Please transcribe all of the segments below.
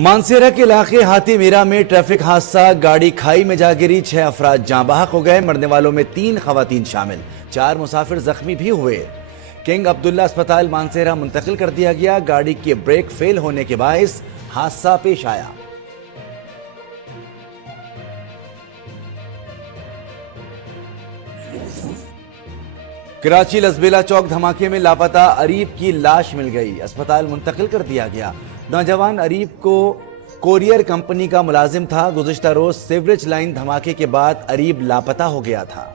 मानसेरा के इलाके हाथी मीरा में ट्रैफिक हादसा, गाड़ी खाई में जा गिरी, 6 अफराद जाँ बहक हो गए। मरने वालों में 3 खवातीन शामिल, 4 मुसाफिर जख्मी भी हुए। किंग अब्दुल्ला अस्पताल मानसेरा मुंतकिल कर दिया गया। गाड़ी के ब्रेक फेल होने के बायस हादसा पेश आया। कराची लसबेला चौक धमाके में लापता अरीब की लाश मिल गई, अस्पताल मुंतकिल कर दिया गया। नौजवान अरीब को कोरियर कंपनी का मुलाजिम था। गुज़िश्ता रोज सीवरेज लाइन धमाके के बाद अरीब लापता हो गया था।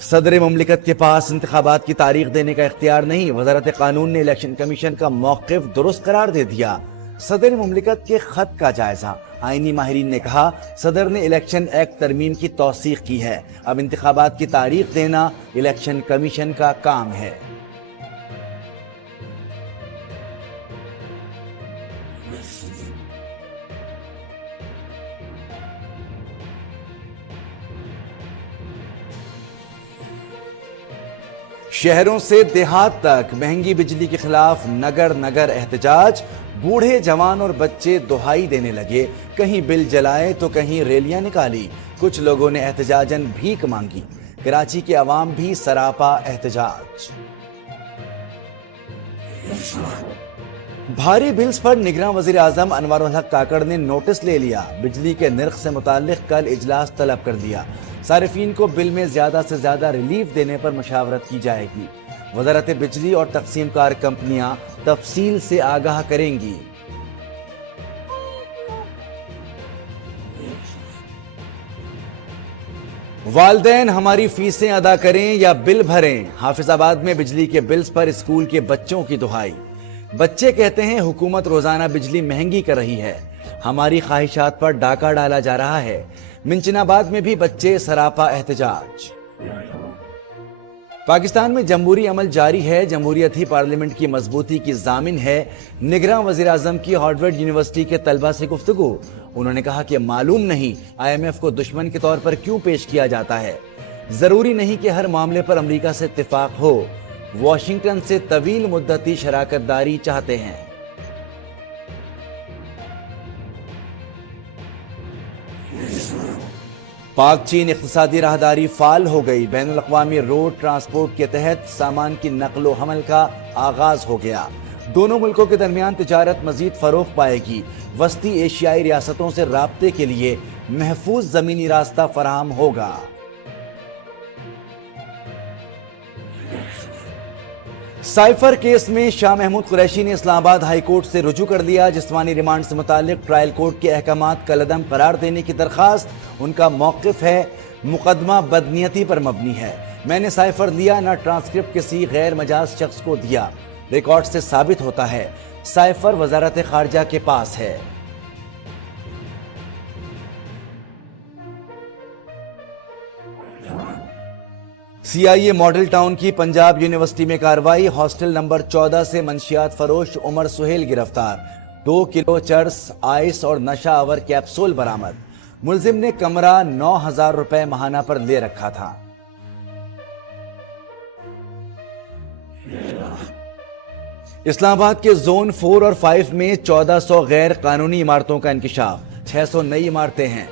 सदर मुमलिकत के पास इंतखाबात की तारीख देने का इख्तियार नहीं, वज़ारत कानून ने इलेक्शन कमीशन का मौक़िफ़ दुरुस्त करार दे दिया। सदर मुमलिकत के खत का जायजा, आईनी माहिरीन ने कहा सदर ने इलेक्शन एक्ट तरमीम की तौसीक की है, अब इंतखाबात की तारीख देना इलेक्शन कमीशन का काम है। शहरों से देहात तक महंगी बिजली के खिलाफ नगर नगर एहतजाज, बूढ़े जवान और बच्चे दुहाई देने लगे। कहीं बिल जलाए तो कहीं रैलियां निकाली, कुछ लोगों ने एहतजाजन भीख मांगी। कराची के अवाम भी सरापा एहतजाज। भारी बिल्स पर निगरान वजीर आजम अनवरुल हक काकड़ ने नोटिस ले लिया। बिजली के निर्ख से मुताल्लिक कल इजलास तलब कर दिया। सारिफीन को बिल में ज्यादा से ज्यादा रिलीफ देने पर मशावरत की जाएगी। वजारत बिजली और तकसीम कार कंपनियां तफसील से आगाह करेंगी। वालदैन हमारी फीसें अदा करें या बिल भरें, हाफिजाबाद में बिजली के बिल्स पर स्कूल के बच्चों की दुहाई। बच्चे कहते हैं हुकूमत रोजाना बिजली महंगी कर रही है, हमारी ख्वाहिशात पर डाका डाला जा रहा है। मिंचनाबाद में भी बच्चे सरापा एहतजाज। पाकिस्तान में जमहूरी अमल जारी है, जमहूरियत ही पार्लियामेंट की मजबूती की जामिन है। निगरान वजीर आजम की हार्वर्ड यूनिवर्सिटी के तलबा से गुफ्तगू, उन्होंने कहा कि मालूम नहीं IMF को दुश्मन के तौर पर क्यों पेश किया जाता है। जरूरी नहीं कि हर मामले पर अमेरिका से इत्तेफाक हो, वाशिंगटन से तवील मुद्दती शराकतदारी चाहते हैं। पाक चीन इक़्तिसादी राहदारी फाल हो गई, बैनुल अक़वामी रोड ट्रांसपोर्ट के तहत सामान की नक़्लो हमल का आगाज हो गया। दोनों मुल्कों के दरमियान तिजारत मजीद फरोग पाएगी। वस्ती एशियाई रियासतों से राब्ते के लिए महफूज जमीनी रास्ता फराहम होगा। साइफर केस में शाह महमूद कुरैशी ने इस्लामाबाद हाई कोर्ट से रुजू कर लिया। जिस्मानी रिमांड से मुताल्लिक ट्रायल कोर्ट के अहकामात कलअदम करार देने की दरखास्त। उनका मौक़िफ़ है मुकदमा बदनीयती पर मबनी है, मैंने साइफर लिया न ट्रांसक्रिप्ट किसी गैर मजाज शख्स को दिया। रिकॉर्ड से साबित होता है साइफर वजारत खारजा के पास है। CIA मॉडल टाउन की पंजाब यूनिवर्सिटी में कार्रवाई, हॉस्टल नंबर 14 से मंशियात फरोश उमर सुहेल गिरफ्तार। 2 किलो चर्स, आइस और नशा आवर कैप्सूल बरामद। मुलजिम ने कमरा 9,000 रुपए महाना पर ले रखा था। इस्लामाबाद के जोन 4 और 5 में 1400 गैर कानूनी इमारतों का इंकिशाफ, 600 नई इमारतें हैं।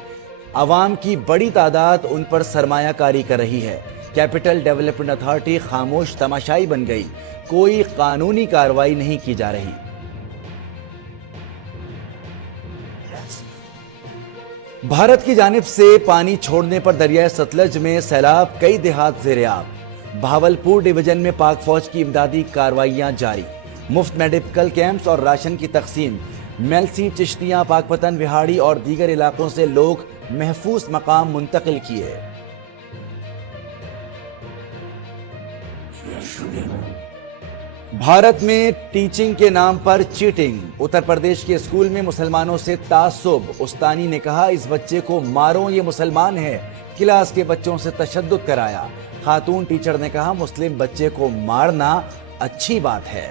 अवाम की बड़ी तादाद उन पर सरमायाकारी कर रही है। कैपिटल डेवलपमेंट अथॉरिटी खामोश तमाशाई बन गई, कोई कानूनी कार्रवाई नहीं की जा रही। भारत की जानिब से पानी छोड़ने पर दरियाए सतलज में सैलाब, कई देहात ज़ेर-ए-आब। भावलपुर डिवीजन में पाक फौज की इमदादी कार्रवाइयां जारी। मुफ्त मेडिकल कैंप्स और राशन की तकसीम। मेलसी, चिश्तियां, पाकपतन, विहाड़ी और दीगर इलाकों से लोग महफूज मकाम मुंतकिल किए। भारत में टीचिंग के नाम पर चीटिंग, उत्तर प्रदेश के स्कूल में मुसलमानों से तासुब। उस्तानी ने कहा इस बच्चे को मारो, ये मुसलमान है। क्लास के बच्चों से तशद्दुद कराया। खातून टीचर ने कहा मुस्लिम बच्चे को मारना अच्छी बात है।